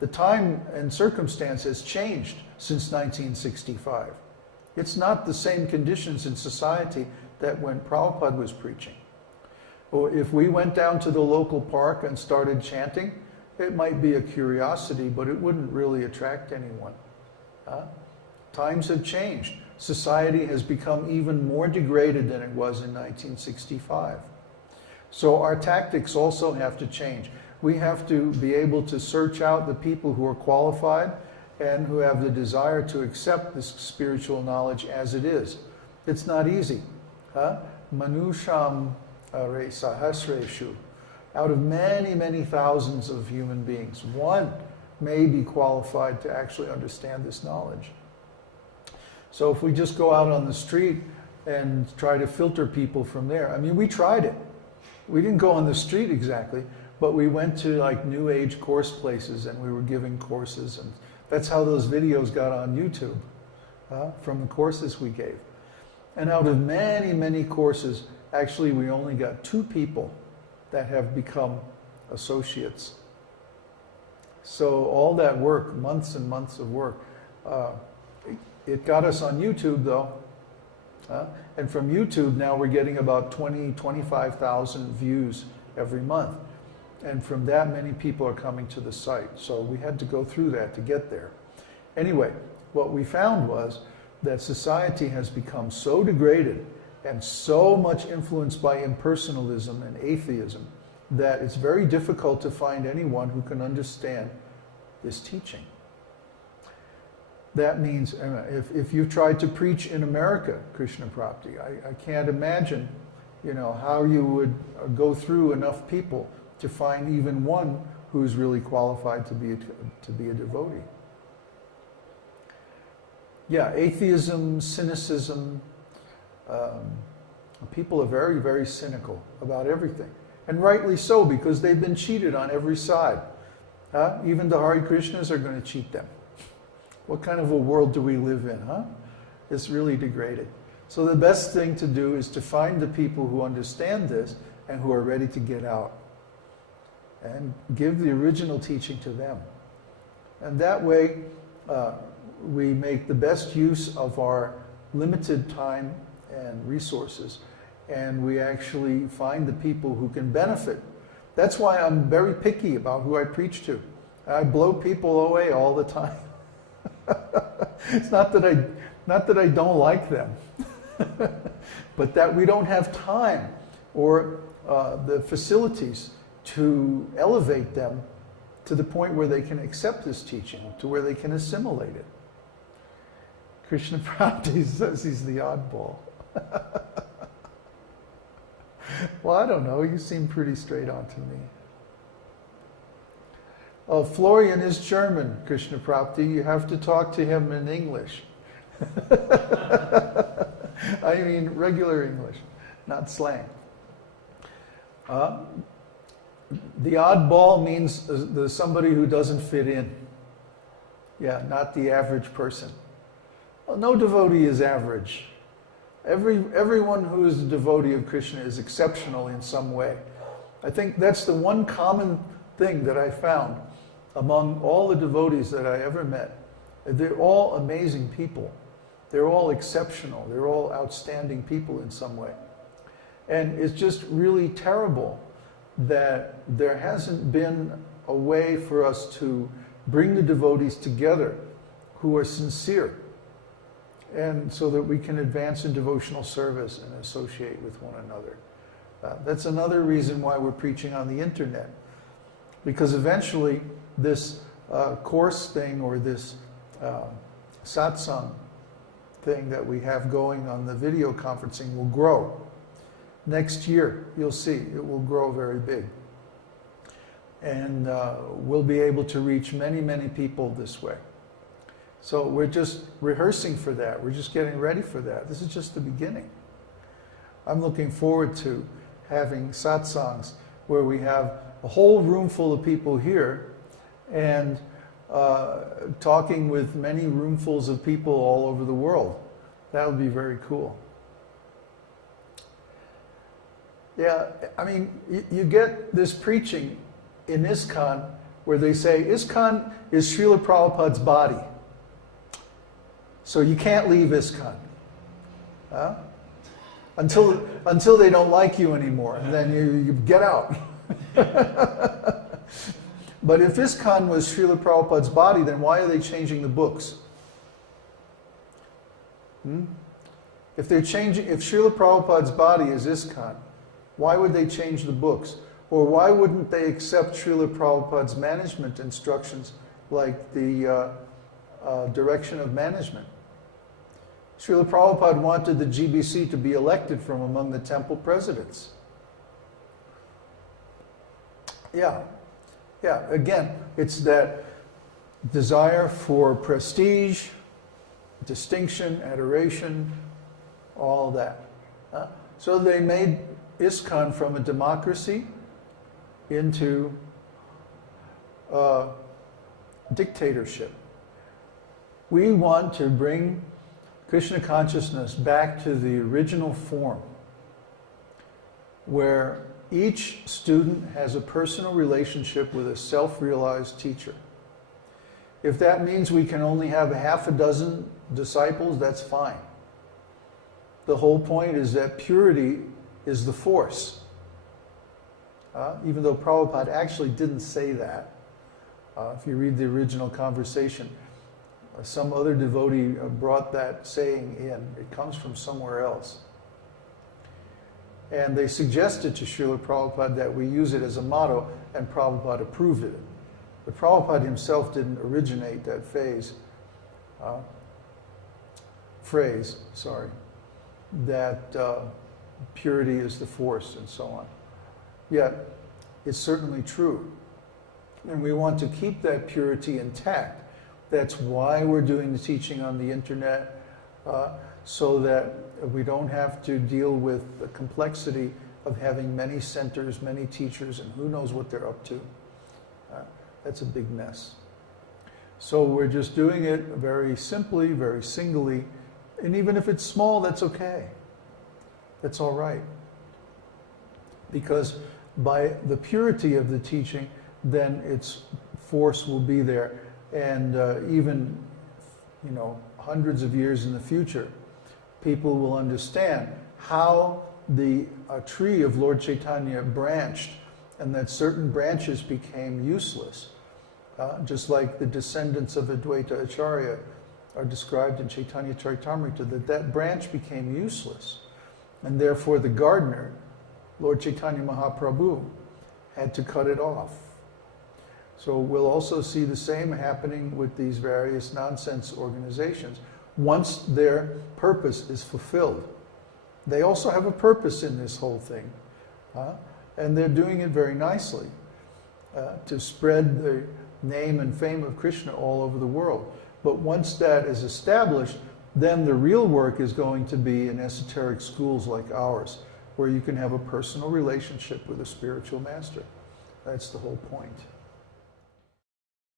The time and circumstance has changed since 1965. It's not the same conditions in society that when Prabhupada was preaching. Or if we went down to the local park and started chanting, it might be a curiosity, but it wouldn't really attract anyone. Times have changed. Society has become even more degraded than it was in 1965. So our tactics also have to change. We have to be able to search out the people who are qualified and who have the desire to accept this spiritual knowledge as it is. It's not easy. Manusham are sahasreshu. Out of many, many thousands of human beings, one may be qualified to actually understand this knowledge. So if we just go out on the street and try to filter people from there, I mean, we tried it. We didn't go on the street exactly, but we went to like New Age course places and we were giving courses, and that's how those videos got on YouTube, from the courses we gave. And out of many, many courses, actually we only got 2 people that have become associates. So all that work, months and months of work, it got us on YouTube though. And from YouTube now we're getting about 25,000 views every month. And from that many people are coming to the site. So we had to go through that to get there. Anyway, what we found was that society has become so degraded and so much influenced by impersonalism and atheism that it's very difficult to find anyone who can understand this teaching. That means, if you tried to preach in America, Krishna Prapti, I can't imagine, how you would go through enough people to find even one who's really qualified to be a devotee. Yeah, atheism, cynicism, people are very, very cynical about everything. And rightly so, because they've been cheated on every side. Even the Hare Krishnas are going to cheat them. What kind of a world do we live in, It's really degraded. So the best thing to do is to find the people who understand this and who are ready to get out. And give the original teaching to them. And that way, we make the best use of our limited time and resources, and we actually find the people who can benefit. That's why I'm very picky about who I preach to. I blow people away all the time. It's not that I don't like them, but that we don't have time or the facilities to elevate them to the point where they can accept this teaching, to where they can assimilate it. Krishna Prapti says he's the oddball. Well, I don't know. You seem pretty straight on to me. Oh, Florian is German, Krishna Prapti. You have to talk to him in English. I mean regular English, not slang. The oddball means somebody who doesn't fit in. Yeah, not the average person. Well, no devotee is average. Everyone who is a devotee of Krishna is exceptional in some way. I think that's the one common thing that I found among all the devotees that I ever met. They're all amazing people. They're all exceptional. They're all outstanding people in some way. And it's just really terrible that there hasn't been a way for us to bring the devotees together who are sincere, and so that we can advance in devotional service and associate with one another. That's another reason why we're preaching on the internet, because eventually this course thing or this satsang thing that we have going on the video conferencing will grow. Next year, you'll see, it will grow very big. And we'll be able to reach many, many people this way. So we're just rehearsing for that. We're just getting ready for that. This is just the beginning. I'm looking forward to having satsangs where we have a whole room full of people here and talking with many roomfuls of people all over the world. That would be very cool. Yeah, I mean, you get this preaching in ISKCON where they say ISKCON is Srila Prabhupada's body. So you can't leave ISKCON. Huh? Until they don't like you anymore, and then you get out. But if ISKCON was Srila Prabhupada's body, then why are they changing the books? If Srila Prabhupada's body is ISKCON, why would they change the books? Or why wouldn't they accept Srila Prabhupada's management instructions like the direction of management? Srila Prabhupada wanted the GBC to be elected from among the temple presidents. Yeah. Again, it's that desire for prestige, distinction, adoration, all that. So they made ISKCON from a democracy into dictatorship. We want to bring Krishna consciousness back to the original form, where each student has a personal relationship with a self-realized teacher. If that means we can only have half a dozen disciples, that's fine. The whole point is that purity is the force. Even though Prabhupada actually didn't say that. If you read the original conversation, some other devotee brought that saying in. It comes from somewhere else. And they suggested to Srila Prabhupada that we use it as a motto, and Prabhupada approved it. But Prabhupada himself didn't originate that phrase, that purity is the force and so on. Yet, it's certainly true. And we want to keep that purity intact. That's why we're doing the teaching on the internet, so that we don't have to deal with the complexity of having many centers, many teachers, and who knows what they're up to. That's a big mess. So we're just doing it very simply, very singly, and even if it's small, that's okay. That's all right. Because by the purity of the teaching, then its force will be there. And even, hundreds of years in the future, people will understand how the tree of Lord Chaitanya branched, and that certain branches became useless. Just like the descendants of Advaita Acharya are described in Chaitanya Charitamrita, that branch became useless. And therefore the gardener, Lord Chaitanya Mahaprabhu, had to cut it off. So we'll also see the same happening with these various nonsense organizations once their purpose is fulfilled. They also have a purpose in this whole thing, and they're doing it very nicely to spread the name and fame of Krishna all over the world. But once that is established, then the real work is going to be in esoteric schools like ours, where you can have a personal relationship with a spiritual master. That's the whole point.